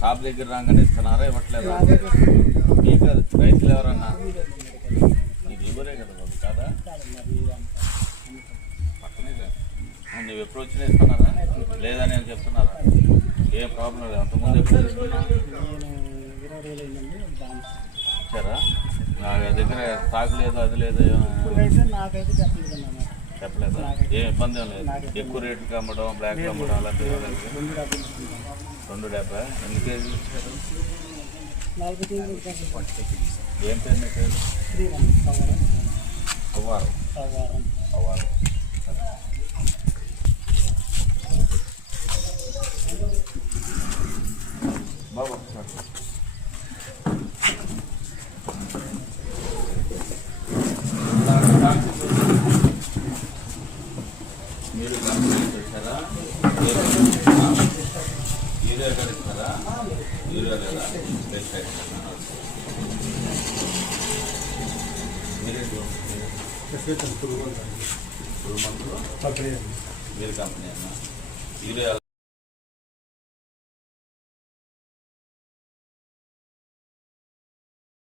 Shop దగ్గర రాగానే ఇస్తున్నారా? ఇవ్వట్లేదా? మీకు రైతులు ఎవరన్నా? నీకు ఎవరే కదా బాబు కాదా? పక్కనే నువ్వు ఎప్పుడు వచ్చినా ఇస్తున్నారా? లేదా నేను చెప్తున్నారా? ఏం ప్రాబ్లం లేదు. అంతకుముందు ఎప్పుడు ఇచ్చారా నా దగ్గర స్టాక్ లేదు అది లేదు నాకైతే చెప్పలేదా ఏ ఇబ్బంది ఏం లేదు ఎక్కువ రేటుకి అమ్మడం బ్లాక్ అమ్మడం అలాంటివి ఏం లేదు రెండు డబ్బులు తీసుకుంటాం రెండు డెబ్బై ఎన్ని కేజీలు ఇచ్చారు నలభై కేజీలు ఏం పేరు మీ పేరు శ్రీరామ్ సవరం సవ్వారం సవరం సవ్వారం బాబు మీరు కంపెనీ చేశారా యూరియా కలుస్తారా యూరియా లేదా పెస్టిసైడ్ మీరు కంపెనీ అన్న యూరియా